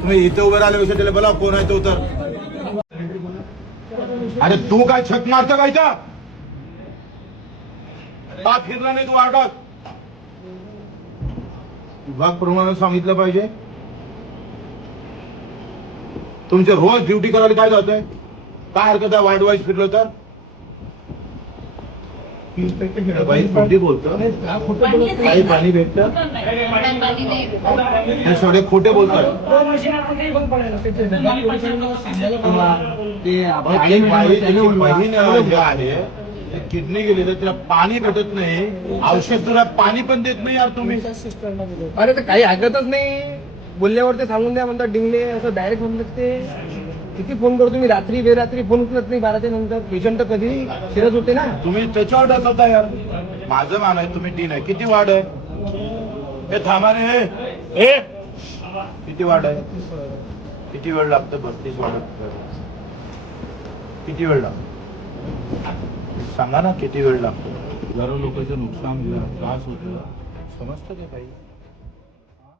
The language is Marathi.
तुम्ही इथे उभे राहिल्यापेक्षा त्याला बोला कोण आहे तो तर. अरे तू काय छक मारतो काय का फिरला नाही तू वाटत विभाग प्रमाणे सांगितलं पाहिजे. तुमचे रोज ड्युटी करायला काय जातंय? काय हरकत आहे वाईट वाईट फिरलो तर? बाई खोटी बोलतो काही पाणी भेटतं हे सगळे खोटे बोलतात. किडनी गेली तर तिला पाणी भेटत नाही, औषध तुला पाणी पण देत नाही यार तुम्ही. अरे तर काही ऐकतच नाही, बोलल्यावर ते सांगून द्या म्हणतात डिंगले असं डायरेक्ट म्हणतात. ते किती फोन करतो मी, रात्री बेरात्री फोन उचलत नाही 12च्या नंतर. पेशंट तर कधी सिरियस होते ना. तुम्ही त्याच्यावर डसता यार. माझं मान आहे तुम्ही टीन आहे. किती वाढ आहे हे थांबा रे हे किती वाढ आहे? किती वेळ लागतं 32 वाढत? किती वेळ लागतो सांगा ना, किती वेळ लागतो? हजारो लोकांचं नुकसान त्रास होतो समजतं का काही?